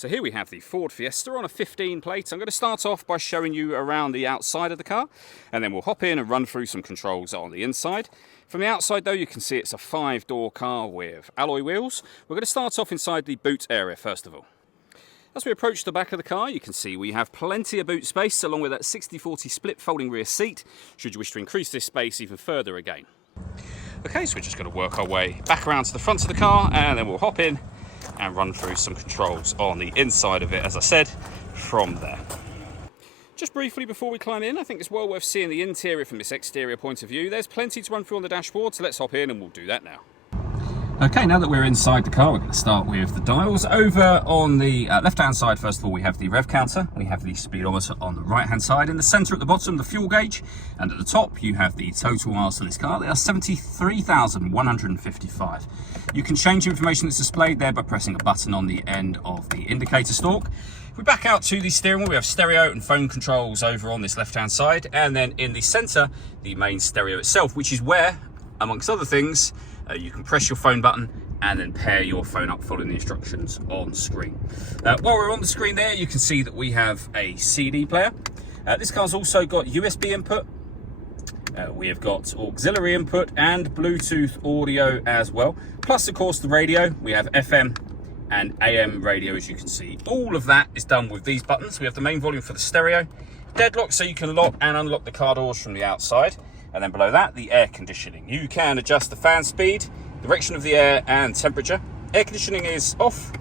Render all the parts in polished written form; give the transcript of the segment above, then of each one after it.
So here we have the Ford Fiesta on a 15 plate. I'm going to start off by showing you around the outside of the car, and then we'll hop in and run through some controls on the inside. From the outside though, you can see it's a 5-door car with alloy wheels. We're going to start off inside the boot area first of all. As we approach the back of the car, you can see we have plenty of boot space along with that 60/40 split folding rear seat, should you wish to increase this space even further again. Okay, so we're just going to work our way back around to the front of the car, and then we'll hop in and run through some controls on the inside of it, as I said, from there. Just briefly before we climb in, I think it's well worth seeing the interior from this exterior point of view. There's plenty to run through on the dashboard, so let's hop in and we'll do that now. Okay, now that we're inside the car, we're going to start with the dials. Over on the left-hand side, first of all, we have the rev counter. We have the speedometer on the right-hand side. In the centre at the bottom, the fuel gauge. And at the top, you have the total miles for this car. They are 73,155. You can change the information that's displayed there by pressing a button on the end of the indicator stalk. If we back out to the steering wheel, we have stereo and phone controls over on this left-hand side. And then in the centre, the main stereo itself, which is where, amongst other things, you can press your phone button and then pair your phone up following the instructions on screen. While we're on the screen there, you can see that we have a CD player. This car's also got USB input. We have got auxiliary input and Bluetooth audio as well. Plus, of course, the radio. We have FM and AM radio, as you can see. All of that is done with these buttons. We have the main volume for the stereo, deadlock so you can lock and unlock the car doors from the outside. And then below that, the air conditioning. You can adjust the fan speed, direction of the air, and temperature. Air conditioning is off,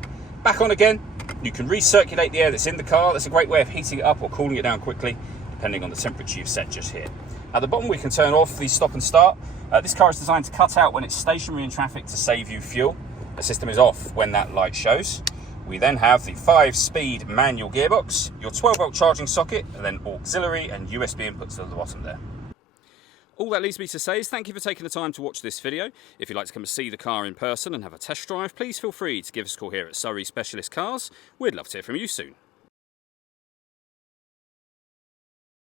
back on again. You can recirculate the air that's in the car. That's a great way of heating it up or cooling it down quickly, depending on the temperature you've set just here. At the bottom, we can turn off the stop and start. This car is designed to cut out when it's stationary in traffic to save you fuel. The system is off when that light shows. We then have the 5-speed manual gearbox, your 12-volt charging socket, and then auxiliary and USB inputs at the bottom there. All that leaves me to say is thank you for taking the time to watch this video. If you'd like to come and see the car in person and have a test drive, please feel free to give us a call here at Surrey Specialist Cars. We'd love to hear from you soon.